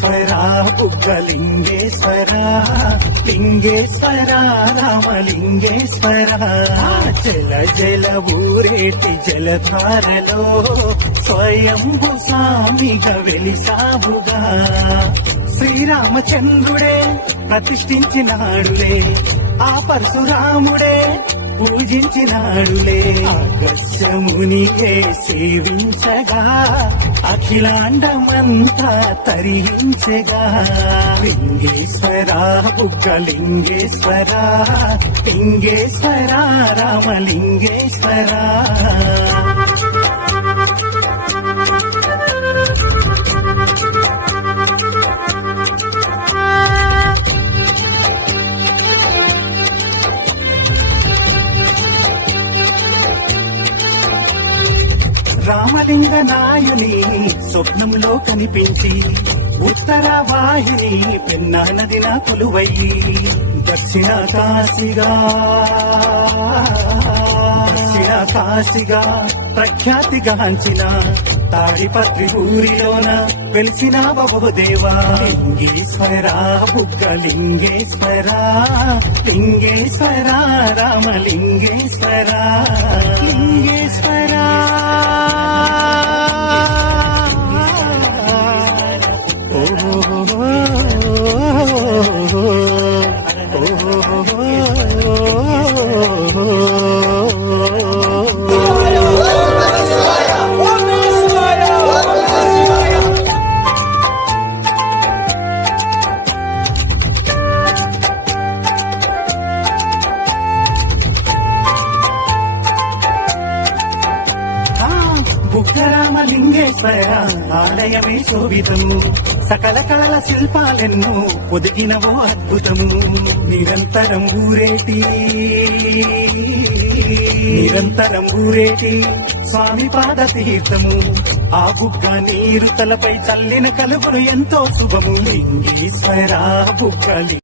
లింగేశ్వర బుగ్గలింగేశ్వర లింగేశ్వరా రామలింగేశ్వరా. జల జల ఊరేటి జలధారలో స్వయంభు స్వామిగా వెలిసావుగా. శ్రీరామచంద్రుడే ప్రతిష్ఠించినాడులే. ఆ పరశురాముడే పూజించినాడులే. ఆకాశమునికే సేవించగా అఖిలాండమంతా తరించగా లింగేశ్వర బుగ్గలింగేశ్వర లింగేశ్వర రామలింగేశ్వర. రామలింగ నాయుని స్వప్నంలో కనిపించి ఉత్తర వాయుని పెన్నా నదిన కొలువయ్యి దక్షిణ కాశిగా దక్షిణ కాశీగా ప్రఖ్యాతిగాంచిన తాడిపత్రి ఊరిలోన వెలిసిన బహుదేవా లింగేశ్వరా బుగ్గ లింగేశ్వరా లింగేశ్వరా రామలింగేశ్వరా లింగేశ్వర బుగ్గరామలింగేశ్వర ఆలయమే శోభితం. సకల కళల శిల్పాలెన్నో పొదిగినవో అద్భుతము. నిరంతరం ఊరేటి. నిరంతరం ఊరేటి స్వామి పాద తీర్థము. ఆ బుగ్గ నీరు తలపై చల్లిన కలుగును ఎంతో శుభము. లింగేశ్వర బుగ్గలి.